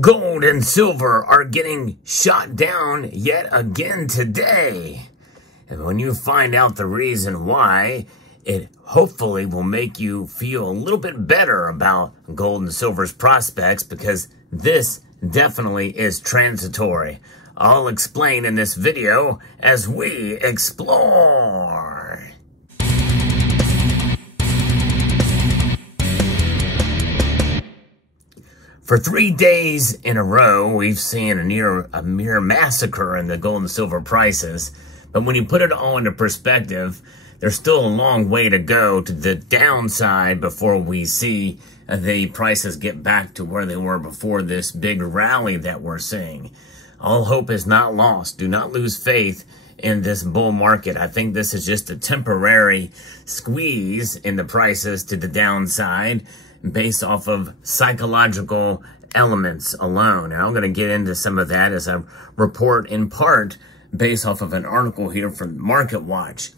Gold and silver are getting shot down yet again today. And when you find out the reason why, it hopefully will make you feel a little bit better about gold and silver's prospects, because this definitely is transitory. I'll explain in this video as we explore. For 3 days in a row, we've seen a mere massacre in the gold and silver prices. But when you put it all into perspective, there's still a long way to go to the downside before we see the prices get back to where they were before this big rally that we're seeing. All hope is not lost. Do not lose faith in this bull market. I think this is just a temporary squeeze in the prices to the downside based off of psychological elements alone. And I'm going to get into some of that as I report in part based off of an article here from Market Watch.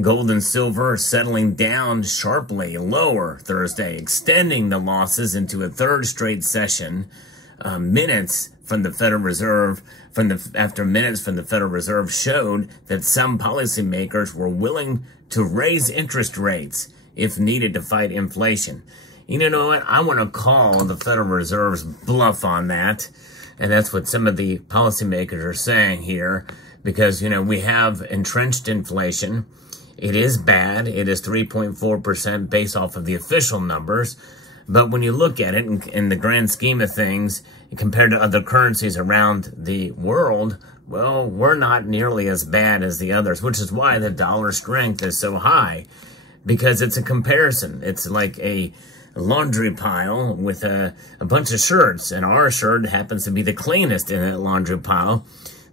Gold and silver are settling down sharply lower Thursday, extending the losses into a third straight session. Minutes from the Federal Reserve, after minutes from the Federal Reserve showed that some policymakers were willing to raise interest rates if needed to fight inflation. You know what? I want to call the Federal Reserve's bluff on that. And that's what some of the policymakers are saying here. Because, we have entrenched inflation. It is bad. It is 3.4% based off of the official numbers. But when you look at it in the grand scheme of things, compared to other currencies around the world, well, we're not nearly as bad as the others, which is why the dollar strength is so high. Because it's a comparison. It's like a laundry pile with a bunch of shirts, and our shirt happens to be the cleanest in that laundry pile,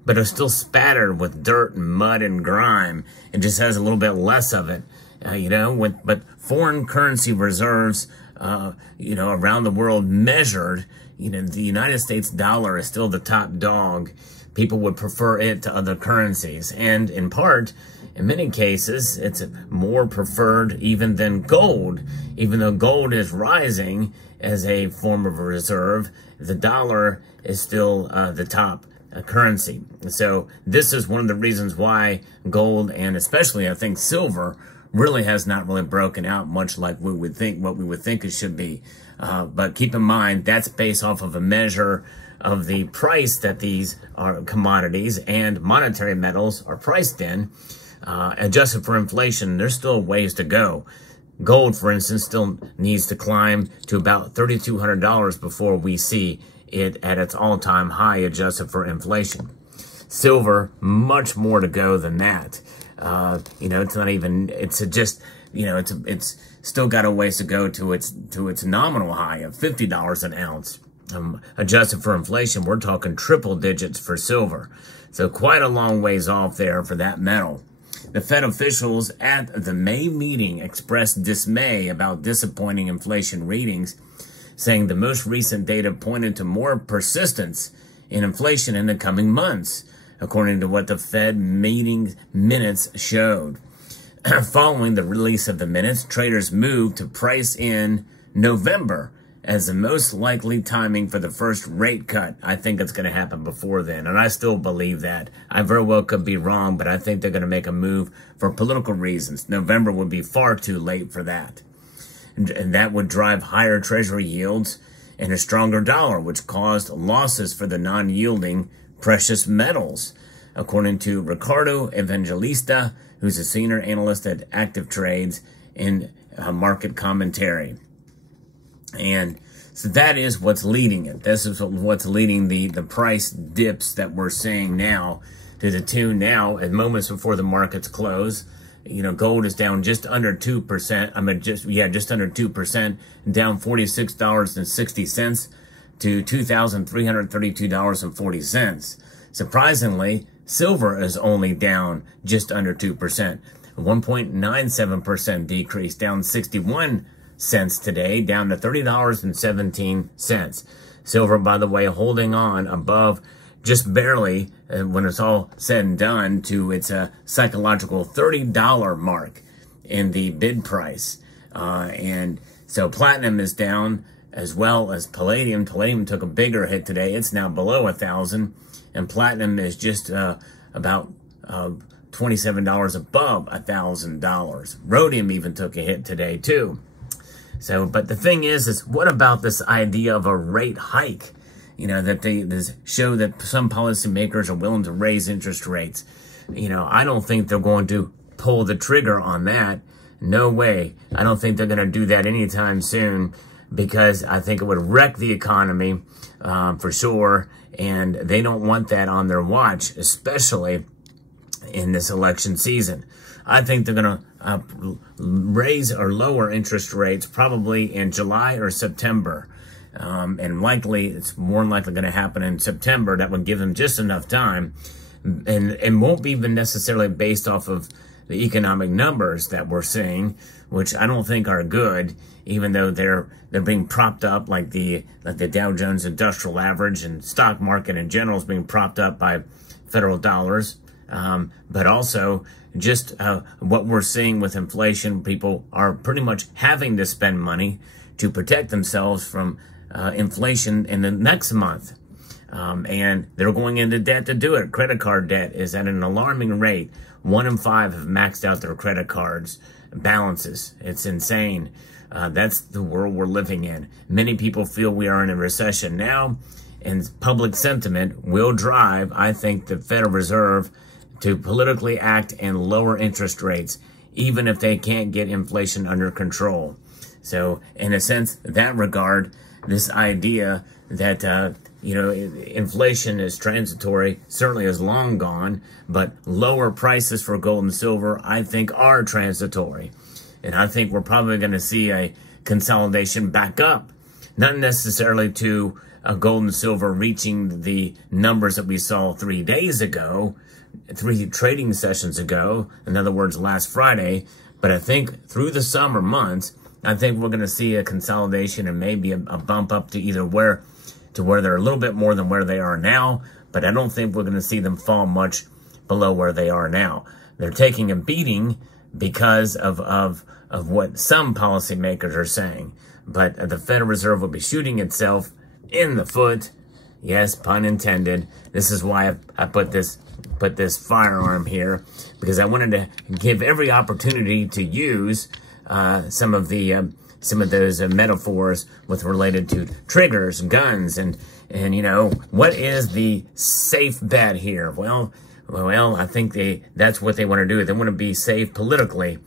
but it's still spattered with dirt and mud and grime. It just has a little bit less of it, but foreign currency reserves, around the world measured, the United States dollar is still the top dog. People would prefer it to other currencies, and in part, in many cases, it's more preferred even than gold. Even though gold is rising as a form of a reserve, the dollar is still the top currency. So this is one of the reasons why gold, and especially I think silver, really has not really broken out much like what we would think it should be. But keep in mind, that's based off of a measure of the price that these are commodities and monetary metals are priced in. Adjusted for inflation, there's still ways to go. Gold, for instance, still needs to climb to about $3,200 before we see it at its all-time high adjusted for inflation. Silver, much more to go than that. It's not even, it's still got a ways to go to its nominal high of $50 an ounce. Adjusted for inflation, we're talking triple digits for silver. So quite a long ways off there for that metal. The Fed officials at the May meeting expressed dismay about disappointing inflation readings, saying the most recent data pointed to more persistence in inflation in the coming months, according to what the Fed meeting minutes showed. Following the release of the minutes, traders moved to price in November as the most likely timing for the first rate cut. I think it's going to happen before then, and I still believe that. I very well could be wrong, but I think they're going to make a move for political reasons. November would be far too late for that. And that would drive higher treasury yields and a stronger dollar, which caused losses for the non-yielding precious metals, according to Ricardo Evangelista, who's a senior analyst at Active Trades in Market Commentary. And so that is what's leading it. This is what's leading the price dips that we're seeing now, to the tune now at moments before the markets close. Gold is down just under 2%. Just under 2%, down $46.60 to $2,332.40. Surprisingly, silver is only down just under 2%, 1.97% decrease, down 61 cents today, down to $30.17. Silver, by the way, holding on above just barely, when it's all said and done, to its psychological $30 mark in the bid price. And so platinum is down as well as palladium. Palladium took a bigger hit today. It's now below 1,000, and platinum is just about $27 above $1,000. Rhodium even took a hit today too. So, but the thing is what about this idea of a rate hike? You know, that they show that some policymakers are willing to raise interest rates. You know, I don't think they're going to pull the trigger on that. No way. I don't think they're going to do that anytime soon, because I think it would wreck the economy for sure, and they don't want that on their watch, especially in this election season. I think they're going to raise or lower interest rates probably in July or September. And likely, it's more than likely going to happen in September. That would give them just enough time, and won't be even necessarily based off of the economic numbers that we're seeing, which I don't think are good, even though they're being propped up like the Dow Jones Industrial Average, and stock market in general is being propped up by federal dollars. But also just what we're seeing with inflation, people are pretty much having to spend money to protect themselves from inflation in the next month. And they're going into debt to do it. Credit card debt is at an alarming rate. 1 in 5 have maxed out their credit cards balances. It's insane. That's the world we're living in. Many people feel we are in a recession now, and public sentiment will drive, I think, the Federal Reserve to politically act and lower interest rates, even if they can't get inflation under control. So, in a sense, that regard, this idea that, inflation is transitory certainly is long gone, but lower prices for gold and silver, I think, are transitory. And I think we're probably going to see a consolidation back up, not necessarily to gold and silver reaching the numbers that we saw 3 days ago, 3 trading sessions ago, in other words, last Friday, but I think through the summer months, I think we're going to see a consolidation and maybe a bump up to either where they're a little bit more than where they are now, but I don't think we're going to see them fall much below where they are now. They're taking a beating because of what some policymakers are saying, but the Federal Reserve will be shooting itself in the foot. Yes, pun intended. This is why I put this firearm here, because I wanted to give every opportunity to use some of those metaphors with related to triggers, guns, and what is the safe bet here? Well, I think that's what they want to do. They want to be safe politically,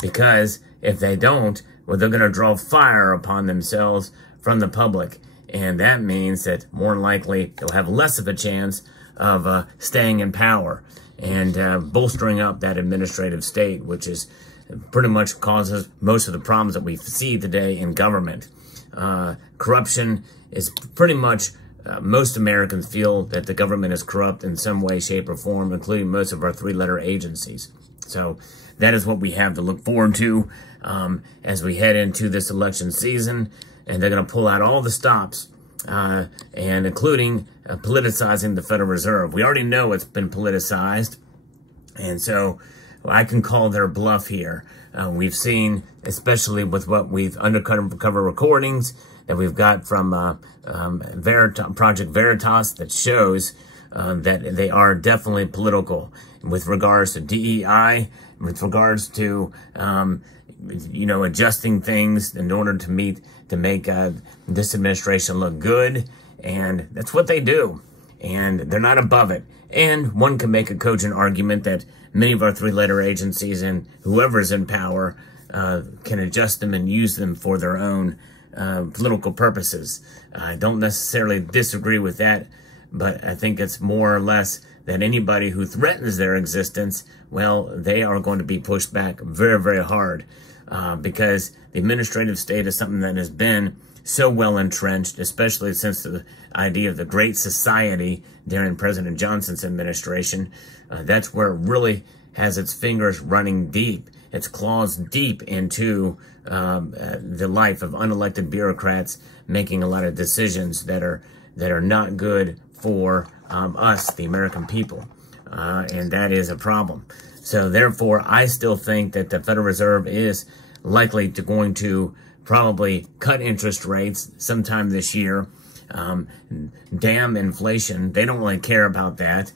because if they don't, well, they're going to draw fire upon themselves from the public, and that means that more than likely they'll have less of a chance of staying in power and bolstering up that administrative state, which is pretty much causes most of the problems that we see today in government. Corruption is pretty much, most Americans feel that the government is corrupt in some way, shape, or form, including most of our 3-letter agencies. So that is what we have to look forward to as we head into this election season. And they're going to pull out all the stops, and including politicizing the Federal Reserve. We already know it's been politicized, and so I can call their bluff here. We've seen, especially with what we've undercover recordings that we've got from Project Veritas, that shows that they are definitely political with regards to DEI, with regards to adjusting things in order to make this administration look good, and that's what they do, and they're not above it. And one can make a cogent argument that many of our 3-letter agencies and whoever's in power can adjust them and use them for their own political purposes. I don't necessarily disagree with that, but I think it's more or less that anybody who threatens their existence, well, they are going to be pushed back very, very hard, because the administrative state is something that has been so well entrenched, especially since the idea of the Great Society during President Johnson's administration. That's where it really has its fingers running deep, its claws deep into the life of unelected bureaucrats making a lot of decisions that are not good for us, the American people, and that is a problem. So therefore, I still think that the Federal Reserve is likely going to probably cut interest rates sometime this year. Damn inflation. They don't really care about that.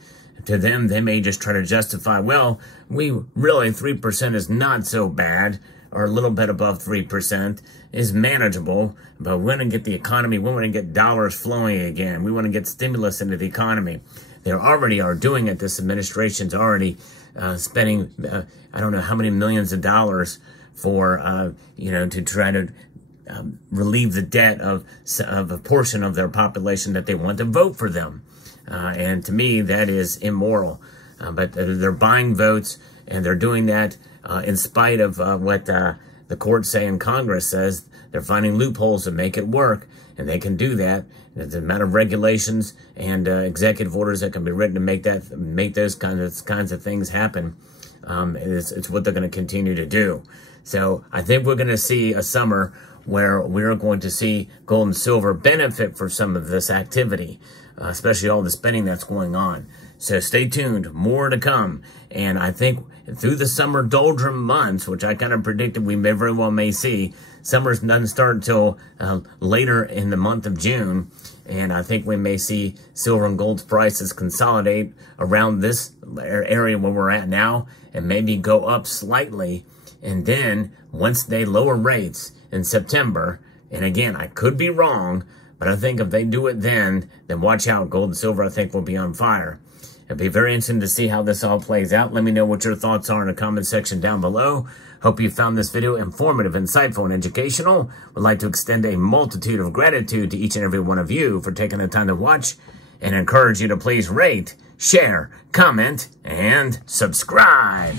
To them, they may just try to justify, well, we really 3% is not so bad, or a little bit above 3% is manageable, but we want to get the economy, we want to get dollars flowing again. We want to get stimulus into the economy. They already are doing it. This administration's already spending, I don't know how many millions of dollars for, to try to relieve the debt of a portion of their population that they want to vote for them. And to me, that is immoral. But they're buying votes, and they're doing that in spite of what the courts say and Congress says. They're finding loopholes to make it work, and they can do that. There's a amount of regulations and executive orders that can be written to make those kinds of things happen. It's what they're going to continue to do. So I think we're going to see a summer where we're going to see gold and silver benefit for some of this activity, especially all the spending that's going on. So stay tuned, more to come. And I think through the summer doldrum months, which I kind of predicted we very well may see, summer doesn't start until later in the month of June. And I think we may see silver and gold prices consolidate around this area where we're at now and maybe go up slightly. And then once they lower rates in September, and again, I could be wrong, but I think if they do it then watch out. Gold and silver, I think, will be on fire. It'll be very interesting to see how this all plays out. Let me know what your thoughts are in the comment section down below. Hope you found this video informative, insightful, and educational. Would like to extend a multitude of gratitude to each and every one of you for taking the time to watch, and encourage you to please rate, share, comment, and subscribe.